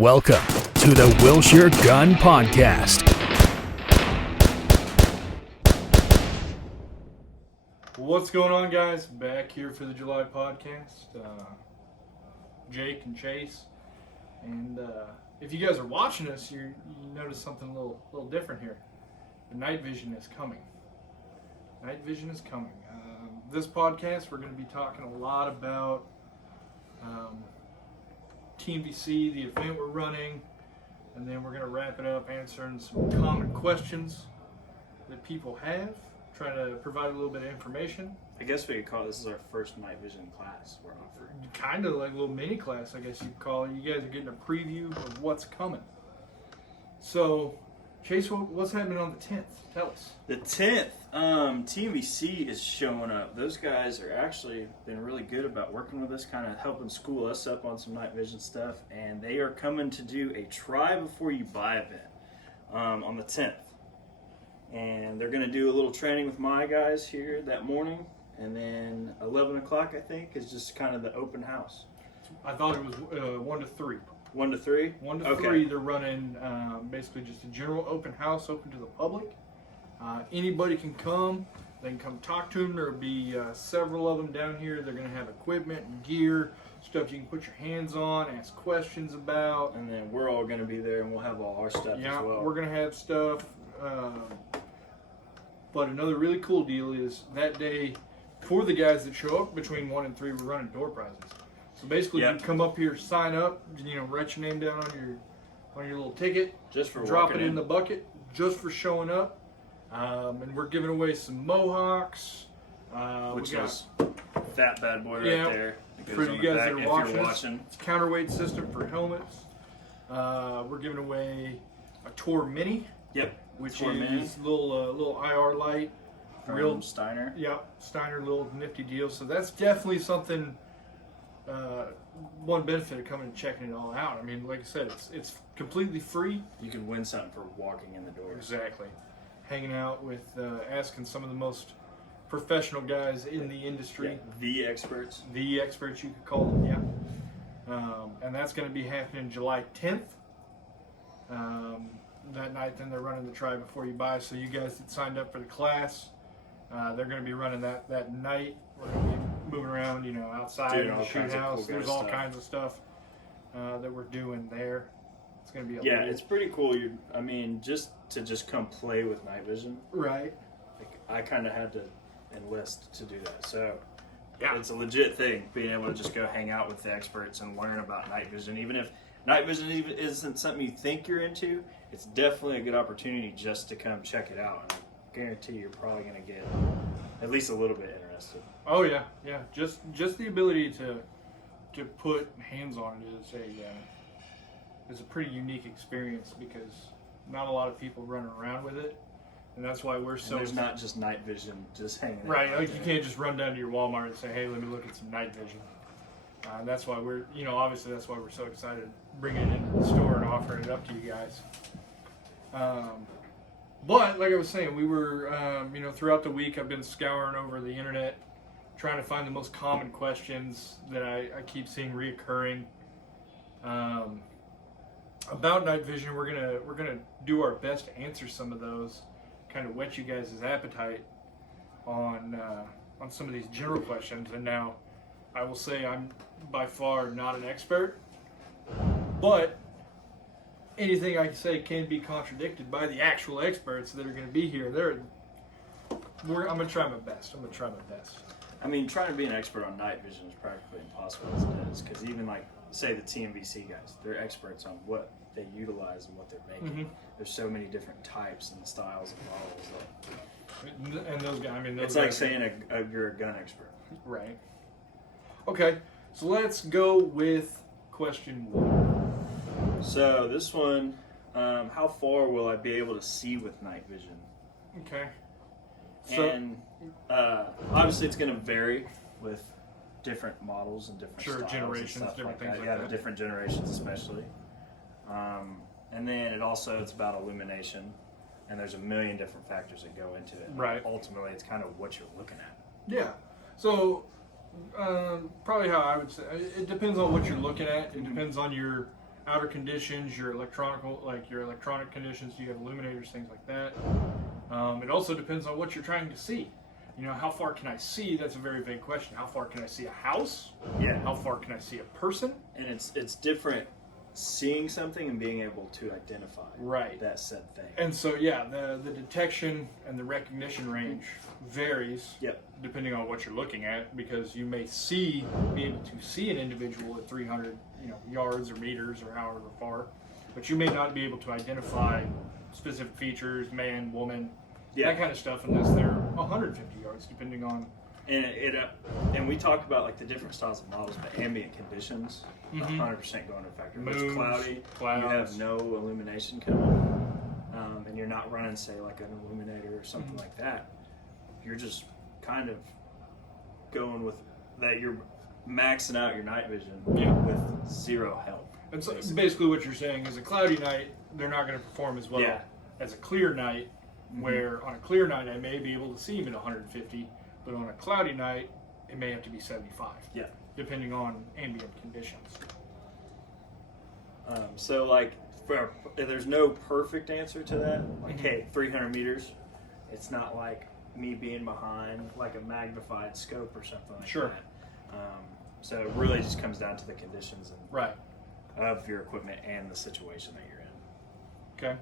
Welcome to the Wilshire Gun Podcast. What's going on, guys? Back here for the July podcast. Jake and Chase. And if you guys are watching us, you notice something a little different here. The night vision is coming. Night vision is coming. This podcast, we're going to be talking a lot about TNVC, the event we're running, and then we're going to wrap it up answering some common questions that people have, trying to provide a little bit of information. I guess we could call this our first night vision class we're offering. Kind of like a little mini class, I guess you could call it. You guys are getting a preview of what's coming. So, Chase, what's happening on the 10th? Tell us. The 10th, TNVC is showing up. Those guys are actually been really good about working with us, kind of helping school us up on some night vision stuff. And they are coming to do a try before you buy event on the 10th. And they're going to do a little training with my guys here that morning. And then 11 o'clock, I think, is just kind of the open house. I thought it was 1 to 3. 1 to 3? 1 to okay. 3, they're running basically just a general open house open to the public. Anybody can come. They can come talk to them. There will be several of them down here. They're going to have equipment and gear, stuff you can put your hands on, ask questions about. And then we're all going to be there, and we'll have all our stuff as well. Yeah, we're going to have stuff. But another really cool deal is that day, for the guys that show up between 1 and 3, we're running door prizes. So basically, you come up here, sign up, write your name down on your little ticket, just for drop it in the bucket, just for showing up. And we're giving away some Mohawks, which is that bad boy right there. For you guys that are watching, it's a counterweight system for helmets. We're giving away a Tor Mini. Yep. Which is little IR light. Real Steiner. Yep, Steiner, little nifty deal. So that's definitely something. One benefit of coming and checking it all out. I mean, like I said, it's completely free. You can win something for walking in the door. Exactly. Hanging out with, asking some of the most professional guys in the industry. Yeah, the experts. The experts, you could call them, yeah. And that's going to be happening July 10th. That night, then they're running the try before you buy. So you guys that signed up for the class, they're going to be running that night. We're going to be moving around, outside of the shoot house. Cool There's all kinds of stuff that we're doing there. It's going to be it's pretty cool. Just to come play with night vision. Right. I kind of had to enlist to do that. So yeah, it's a legit thing, being able to just go hang out with the experts and learn about night vision. Even if night vision isn't something you think you're into, it's definitely a good opportunity just to come check it out. And I guarantee you're probably going to get at least a little bit interested. Oh yeah. Just the ability to put hands on it is a pretty unique experience, because not a lot of people run around with it, and that's why we're so. And there's not just night vision just hanging out. Right, like you can't just run down to your Walmart and say, "Hey, let me look at some night vision." And that's why we're, obviously that's why we're so excited bringing it into the store and offering it up to you guys. But like I was saying, we were, throughout the week I've been scouring over the internet, trying to find the most common questions that I keep seeing reoccurring about night vision. We're gonna do our best to answer some of those, kind of whet you guys' appetite on some of these general questions. And now, I will say I'm by far not an expert, but anything I can say can be contradicted by the actual experts that are going to be here. I'm going to try my best. I mean, trying to be an expert on night vision is practically impossible as it is, because even say the TNVC guys, they're experts on what they utilize and what they're making. Mm-hmm. There's so many different types and styles of models. And those guys, it's like saying you're a gun expert. Right. Okay, so let's go with question 1. So this one, how far will I be able to see with night vision? Okay. And obviously it's going to vary with different models and different styles generations, and stuff different things like that. that. The different generations especially. And then it's about illumination, and there's a million different factors that go into it. Right. Ultimately, it's kind of what you're looking at. Yeah. So probably how I would say, it depends on what you're looking at. It depends on your outer conditions, your electronic conditions. Do you have illuminators, things like that? It also depends on what you're trying to see. You know, how far can I see? That's a very vague question. How far can I see a house? Yeah. How far can I see a person? And it's different seeing something and being able to identify that said thing. And so, yeah, the detection and the recognition range varies depending on what you're looking at, because you may be able to see an individual at 300 yards or meters or however far, but you may not be able to identify specific features, man, woman, that kind of stuff, unless they're 150 yards, depending on. And we talk about like the different styles of models, but ambient conditions 100% go into factor. If it's cloudy, clouds. You have no illumination coming, and you're not running, say, like an illuminator or something like that. You're just kind of going with that. You're maxing out your night vision with zero help. And so basically what you're saying is a cloudy night, they're not going to perform as well as a clear night, where on a clear night I may be able to see them at 150, but on a cloudy night it may have to be 75. Yeah. Depending on ambient conditions. So like, there's no perfect answer to that. Like, hey, 300 meters. It's not like me being behind like a magnified scope or something like that. So it really just comes down to the conditions of your equipment and the situation that you're in. Okay.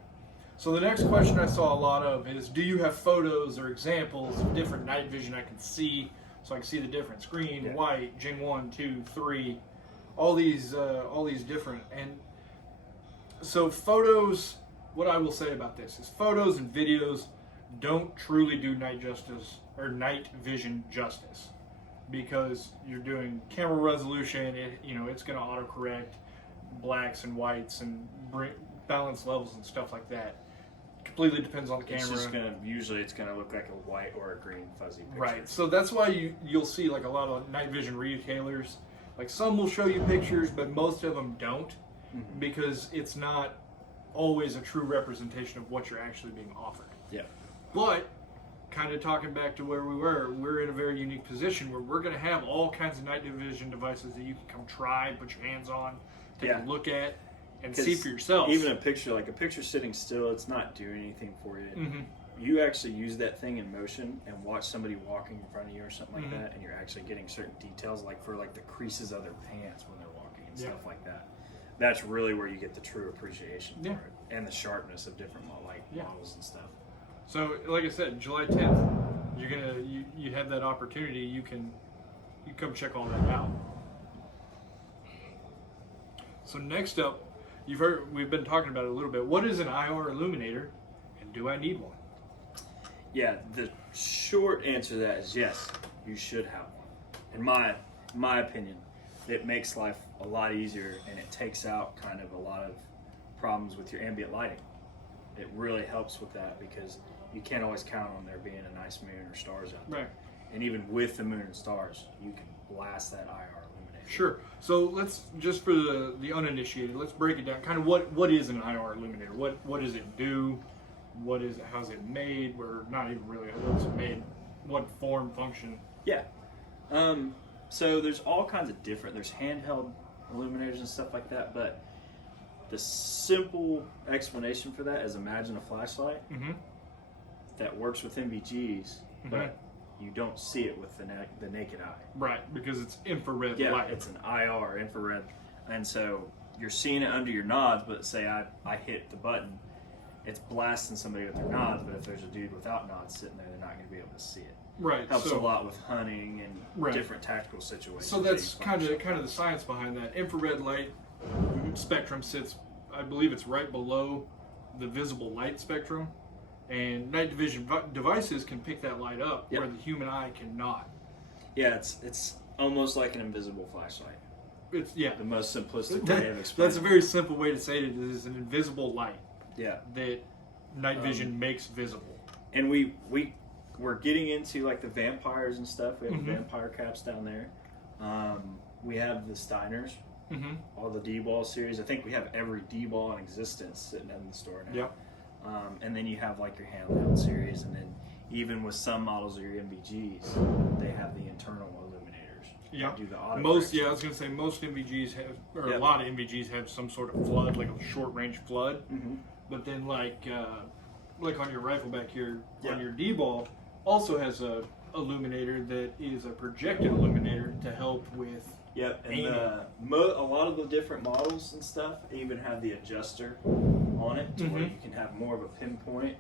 So the next question I saw a lot of is, do you have photos or examples of different night vision I can see, so I can see the difference? Green, white, Gen 1, 2, 3, all these different. And so photos, what I will say about this is photos and videos don't truly do night vision justice, because you're doing camera resolution. It's going to autocorrect blacks and whites and balance levels and stuff like that. Completely depends on the camera. It's gonna look like a white or a green fuzzy picture. Right. So that's why you'll see like a lot of night vision retailers. Like some will show you pictures, but most of them don't, because it's not always a true representation of what you're actually being offered. Yeah. But kind of talking back to where we're in a very unique position where we're going to have all kinds of night vision devices that you can come try, put your hands on, take a look at, and see for yourself. Even a picture sitting still, it's not doing anything for you. You actually use that thing in motion and watch somebody walking in front of you or something like that, and you're actually getting certain details, like for like the creases of their pants when they're walking and stuff like that. That's really where you get the true appreciation for it, and the sharpness of different models and stuff. So, like I said, July 10th, you have that opportunity. You come check all that out. So next up, we've been talking about it a little bit. What is an IR illuminator, and do I need one? Yeah, the short answer to that is yes, you should have one. In my opinion, it makes life a lot easier, and it takes out kind of a lot of problems with your ambient lighting. It really helps with that, because you can't always count on there being a nice moon or stars out there. Right. And even with the moon and stars, you can blast that IR illuminator. Sure. So let's, just for the uninitiated, let's break it down. Kind of what is an IR illuminator? What does it do? What is it? How's it made? We're not even really what's it made. What form, function? Yeah. So there's all kinds of different. There's handheld illuminators and stuff like that, but the simple explanation for that is, imagine a flashlight that works with NVGs, but you don't see it with the naked eye. Right, because it's infrared light. It's an IR, infrared. And so you're seeing it under your nods, but say I hit the button, it's blasting somebody with their nods, but if there's a dude without nods sitting there, they're not going to be able to see it. Right. Helps a lot with hunting and different tactical situations. So that's kind of the science behind that. Infrared light spectrum sits, I believe it's right below the visible light spectrum, and night vision devices can pick that light up where the human eye cannot. Yeah, it's almost like an invisible flashlight. It's the most simplistic way of explaining. That's a very simple way to say it. It is an invisible light. Yeah. That night vision makes visible. And we're getting into like the vampires and stuff. We have the vampire caps down there. We have the Steiners. All the D-ball series. I think we have every D-ball in existence sitting in the store now. Yep. And then you have like your handheld series, and then even with some models of your MVGs, they have the internal illuminators. Yeah. Do the auto Most, correction. I was going to say most MVGs have, or Yep. a lot of MVGs have some sort of flood, like a short range flood. Mm-hmm. But then, like on your rifle back here, Yeah. on your D-ball, also has a illuminator that is a projected illuminator to help with. Yep, and aiming. a lot of the different models and stuff even have the adjuster on it to where Mhm. you can have more of a pinpoint,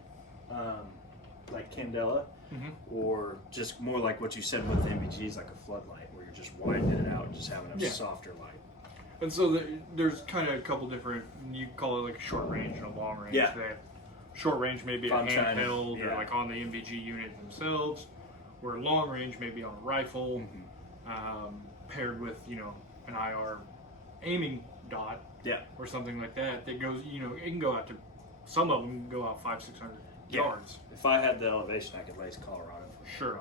like candela, Mhm. or just more like what you said with the MVGs, like a floodlight, where you're just widening it out and just having a Yeah. softer light. And so there's kind of a couple different, you call it like a short range and a long range. Yeah. That short range may be If a I'm trying to- handheld or yeah. like on the MVG unit themselves, where long range may be on a rifle, paired with, an IR aiming dot Yeah. or something like that goes, it can go out to, some of them can go out 500-600 Yeah. yards. If I had the elevation, I could lace Colorado. Sure.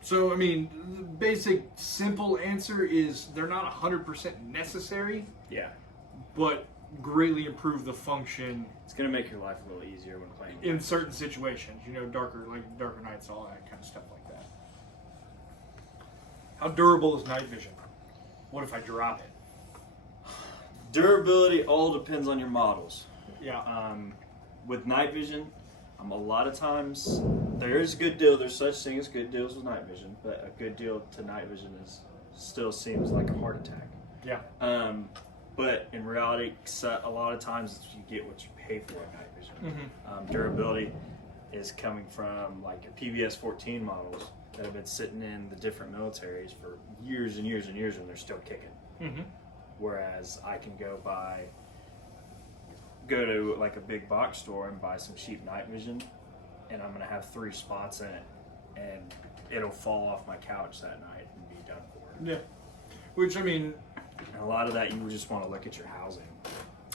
So, I mean, the basic, simple answer is they're not 100% necessary, Yeah. but greatly improve the function It's going to make your life a little easier when playing. in certain situations. Darker nights, all that kind of stuff like that. How durable is night vision? What if I drop it? Durability all depends on your models. Yeah. With night vision, a lot of times there is a good deal. There's such thing as good deals with night vision, but a good deal to night vision still seems like a heart attack. Yeah. But in reality, a lot of times you get what you pay for in night vision. Mm-hmm. Durability is coming from like your PBS 14 models that have been sitting in the different militaries for years and years and years, and they're still kicking. Mm-hmm. Whereas I can go to like a big box store and buy some cheap night vision, and I'm gonna have 3 spots in it, and it'll fall off my couch that night and be done for. Yeah. Which, I mean, And a lot of that, you just want to look at your housing.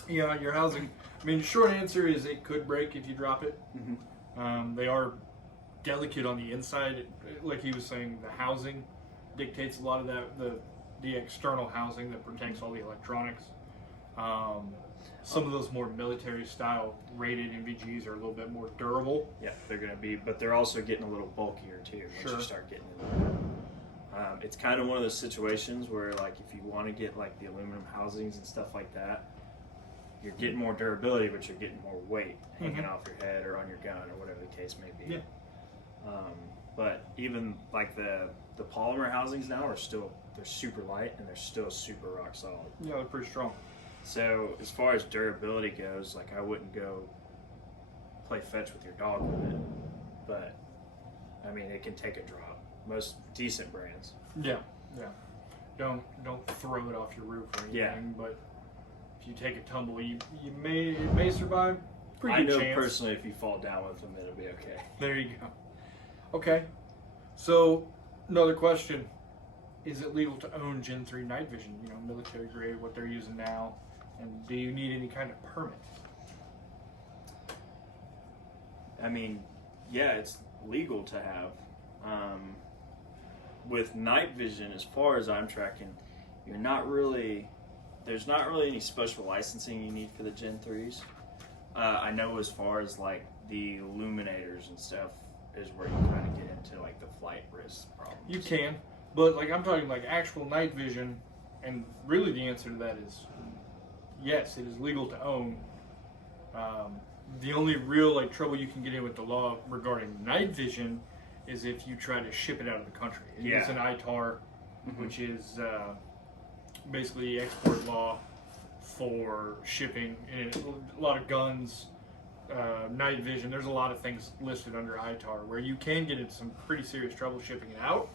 yeah, your housing. I mean, short answer is it could break if you drop it. Mm-hmm. They are delicate on the inside. Like he was saying, the housing dictates a lot of that. The external housing that protects all the electronics. Some of those more military style rated MVGs are a little bit more durable. Yeah, they're gonna be, but they're also getting a little bulkier too once Sure. you start getting in there. It's kind of one of those situations where, like, if you want to get like the aluminum housings and stuff like that, you're getting more durability, but you're getting more weight hanging off your head or on your gun or whatever the case may be. Yeah. But even like the polymer housings now they're super light and they're still super rock solid. Yeah, they're pretty strong. So as far as durability goes, like I wouldn't go play fetch with your dog with it, but I mean it can take a drop. Most decent brands. Yeah, yeah. Don't throw it off your roof or anything. Yeah. But if you take a tumble, it may survive. Pretty I good know chance. personally if you fall down with them, it'll be okay. There you go. Okay. So another question: is it legal to own Gen 3 night vision? Military grade, what they're using now, and do you need any kind of permit? I mean, yeah, it's legal to have. With night vision, as far as I'm tracking, there's not really any special licensing you need for the Gen 3s. I know as far as like the illuminators and stuff is where you kind of get into like the flight risk problems. You can, but like I'm talking like actual night vision, and really the answer to that is yes, it is legal to own. The only real trouble you can get in with the law regarding night vision is if you try to ship it out of the country. It's an ITAR, which is basically export law for shipping, and a lot of guns, night vision. There's a lot of things listed under ITAR where you can get into some pretty serious trouble shipping it out.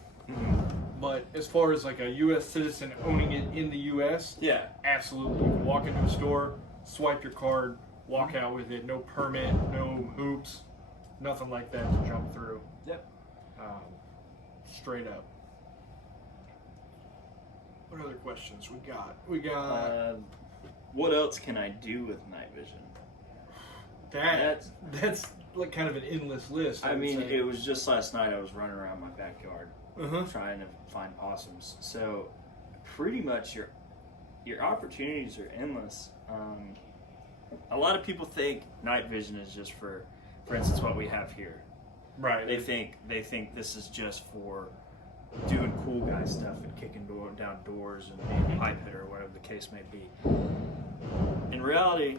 But as far as like a U.S. citizen owning it in the U.S., Yeah. absolutely. You can walk into a store, swipe your card, walk out with it. No permit, no hoops, nothing like that to jump through. Yep. Straight up. What other questions we got? We got What else can I do with night vision? that's like kind of an endless list. I would mean, say. it was just last night I was running around my backyard Uh-huh. trying to find possums. So pretty much your opportunities are endless. A lot of people think night vision is just for instance, what we have here. Right. They think this is just for doing cool guy stuff and kicking down doors and being a pipe hitter or whatever the case may be. In reality,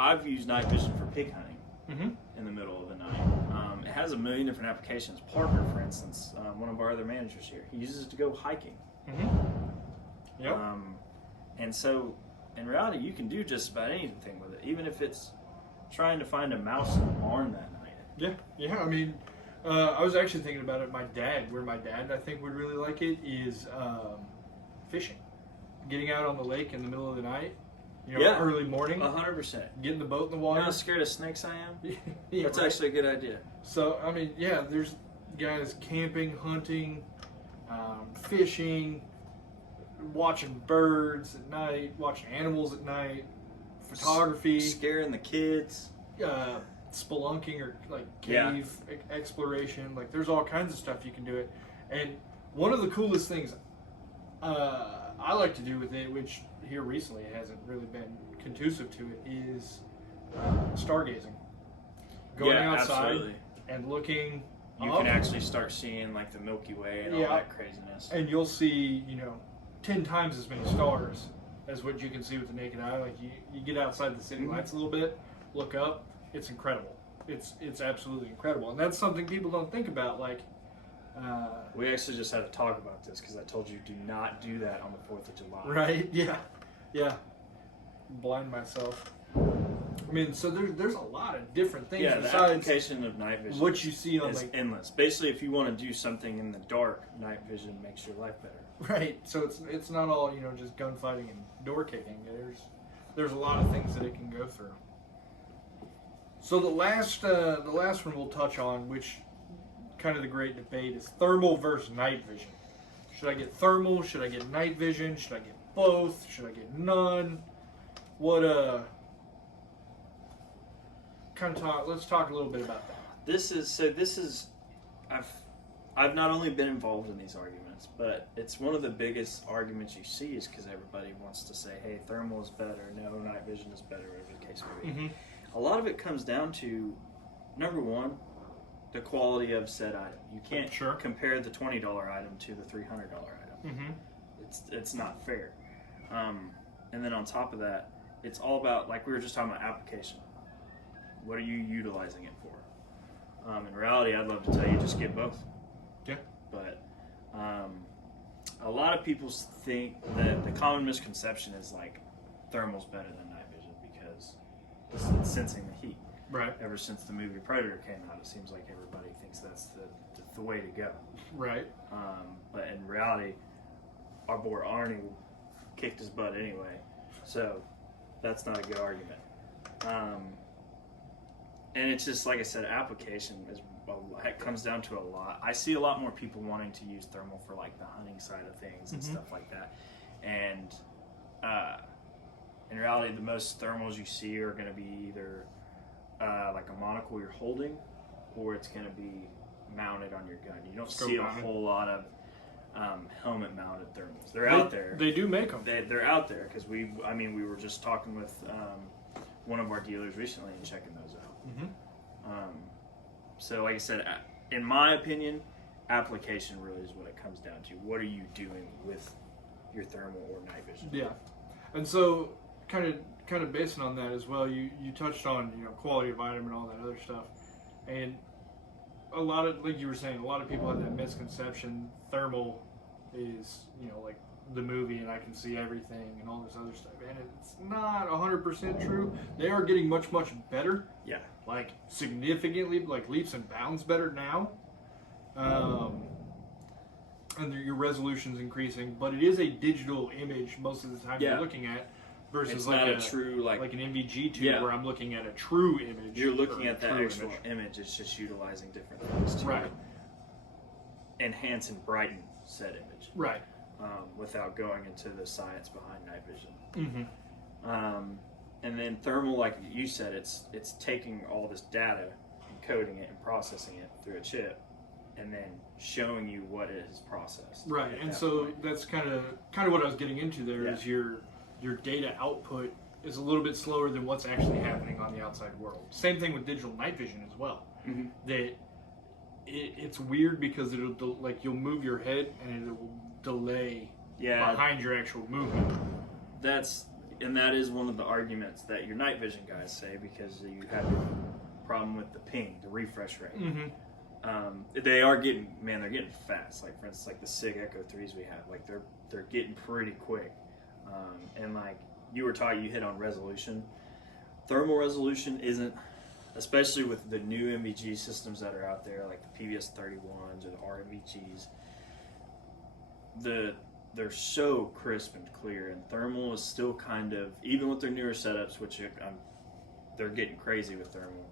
I've used night vision for pig hunting in the middle of the night. It has a million different applications. Parker, for instance, one of our other managers here, he uses it to go hiking. Yep. And so, in reality, you can do just about anything with it, even if it's trying to find a mouse in a barn that night. Yeah. I mean, I was actually thinking about it. My dad, I think, would really like it is fishing. Getting out on the lake in the middle of the night, early morning. 100%. Getting the boat in the You water. know how scared of snakes I am? Yeah, That's right. actually a good idea. So, I mean, yeah, there's guys camping, hunting, fishing, watching birds at night, watching animals at night, photography, Scaring the kids. spelunking or like cave exploration. Like, there's all kinds of stuff you can do it. And one of the coolest things I like to do with it, which here recently hasn't really been conducive to it, is stargazing. Going outside absolutely. and looking You up, can actually start seeing like the Milky Way and all that craziness. and you'll see 10 times as many stars as what you can see with the naked eye. Like, you get outside the city lights a little bit, look up, it's incredible. It's absolutely incredible, and that's something people don't think about. Like, We actually just had to talk about this because I told you do not do that on the 4th of July. right? Yeah. Blind myself. I mean, so there's a lot of different things Yeah, the besides application of night vision what you see on is like endless. Basically, if you want to do something in the dark, night vision makes your life better. right. So it's not all just gunfighting and door kicking. There's a lot of things that it can go through. So the last one we'll touch on, which kind of the great debate, is thermal versus night vision. Should I get thermal? Should I get night vision? Should I get both? Should I get none? Let's talk a little bit about that. This is I've not only been involved in these arguments, but it's one of the biggest arguments you see is because everybody wants to say, hey, thermal is better, no, night vision is better, whatever the case may be. A lot of it comes down to, number one, the quality of said item. You can't compare the $20 item to the $300 item. It's not fair. And then on top of that, it's all about, like we were just talking about, application. What are you utilizing it for? In reality, I'd love to tell you just get both. Yeah. But a lot of people think that the common misconception is like thermal's better than night vision because it's sensing the heat. Right. Ever since the movie Predator came out, it seems like everybody thinks that's the way to go. Right. But in reality, our boy Arnie kicked his butt anyway, so that's not a good argument. And it's just, like I said, application it comes down to a lot. I see a lot more people wanting to use thermal for like the hunting side of things and stuff like that. And in reality, the most thermals you see are going to be either like a monocle you're holding, or it's going to be mounted on your gun. You don't see a whole lot of helmet-mounted thermals. They're out there. They do make them. They're out there because we were just talking with one of our dealers recently and checking those out. So like I said, in my opinion, application really is what it comes down to. What are you doing with your thermal or night vision? Yeah, and so kind of based on that as well, you touched on quality of item and all that other stuff, and a lot of, like you were saying, a lot of people have that misconception thermal is like the movie and I can see everything and all this other stuff, and it's not 100% true. They are getting much better. Yeah, like significantly, like leaps and bounds better now. And your resolution's increasing, but it is a digital image most of the time you're looking at, versus it's like not a true like an MVG tube where I'm looking at a true image. You're looking at that actual image. It's just utilizing different things to enhance and brighten said image. Right. Without going into the science behind night vision. And then thermal, like you said, it's taking all this data, encoding it, and processing it through a chip, and then showing you what it has processed. Right, and so that's kind of what I was getting into there. Is your data output is a little bit slower than what's actually happening on the outside world. Same thing with digital night vision as well. That it's weird because like you'll move your head and it will delay behind your actual movement. That is one of the arguments that your night vision guys say, because you have a problem with the ping, the refresh rate. They are they're getting fast. Like, for instance, like the SIG Echo 3s we have, like they're getting pretty quick. And like you were talking, you hit on resolution. Thermal resolution isn't, especially with the new MVG systems that are out there, like the PVS 31s or the RMVGs. They're so crisp and clear, and thermal is still kind of, even with their newer setups, which they're getting crazy with thermal.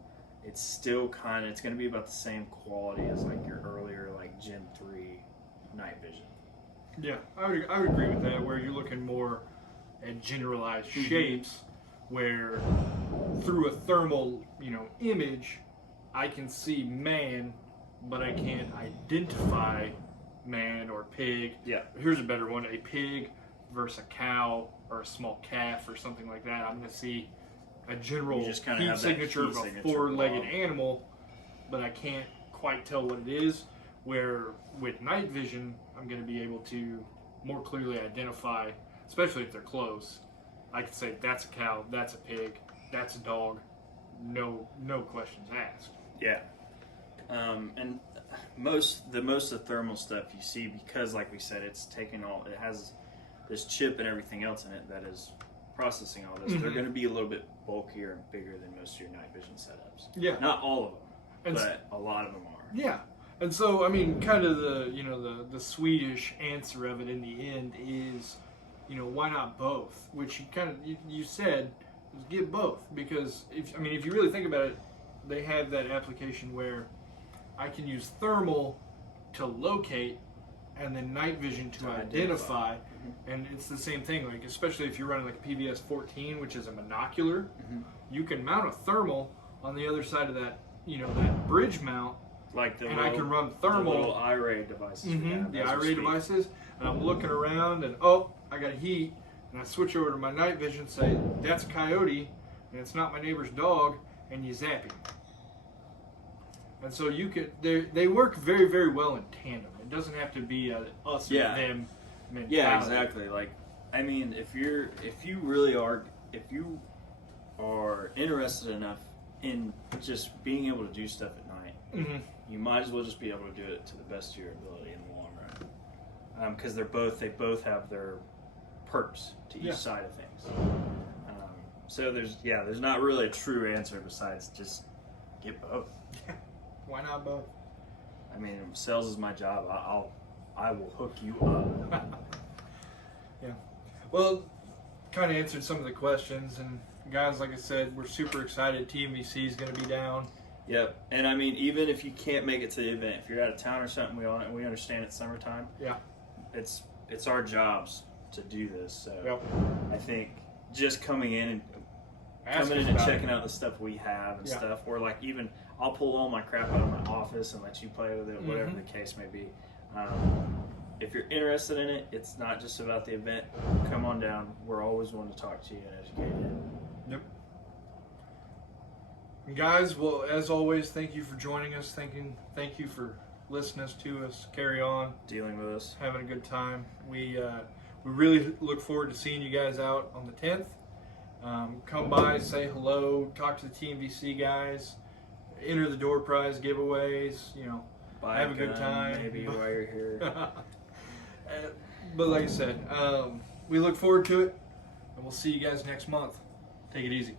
It's still it's going to be about the same quality as like your earlier like Gen 3 night vision. Yeah, I would agree with that, where you're looking more at generalized shapes, where through a thermal, image, I can see man, but I can't identify man or pig. Yeah. Here's a better one: a pig versus a cow or a small calf or something like that. I'm going to see a general heat signature of a four-legged animal, but I can't quite tell what it is. Where with night vision, I'm going to be able to more clearly identify, especially if they're close. I can say that's a cow, that's a pig, that's a dog, no questions asked. Yeah. And most of the thermal stuff you see, because like we said, it has this chip and everything else in it that is processing all this. They're going to be a little bit bulkier and bigger than most of your night vision setups. Yeah. Not all of them, but a lot of them are. Yeah. And so, I mean, kind of the Swedish answer of it in the end is, why not both? Which you said, is get both, because if you really think about it, they have that application where I can use thermal to locate and then night vision to identify. And it's the same thing, like especially if you're running like a PVS 14, which is a monocular, you can mount a thermal on the other side of that, that bridge mount. Like I can run thermal. The little IRA devices. The IRA devices, and I'm looking around, and I got heat, and I switch over to my night vision, say that's a coyote, and it's not my neighbor's dog, and you zap him. And so they work very, very well in tandem. It doesn't have to be a us or them mentality. Yeah, exactly. Like, I mean, if you are interested enough in just being able to do stuff at night, you might as well just be able to do it to the best of your ability in the long run. Because they both have their perks to each side of things. So there's not really a true answer besides just get both. Why not both? I mean, sales is my job. I will hook you up. Yeah. Well, kind of answered some of the questions, and guys, like I said, we're super excited. TMVC is going to be down. Yep. And I mean, even if you can't make it to the event, if you're out of town or something, we understand it's summertime. Yeah. It's our jobs to do this. So I think just coming in and checking out the stuff we have and stuff, or like even I'll pull all my crap out of my office and let you play with it, whatever the case may be. If you're interested in it, it's not just about the event. Come on down. We're always willing to talk to you and educate you. Yep. And guys, well, as always, thank you for joining us. Thank you for listening to us. Carry on. Dealing with us. Having a good time. We really look forward to seeing you guys out on the 10th. Come by, say hello, talk to the TMVC guys, enter the door prize giveaways, Buy have a good time. Maybe while you're here. But like I said, we look forward to it, and we'll see you guys next month. Take it easy.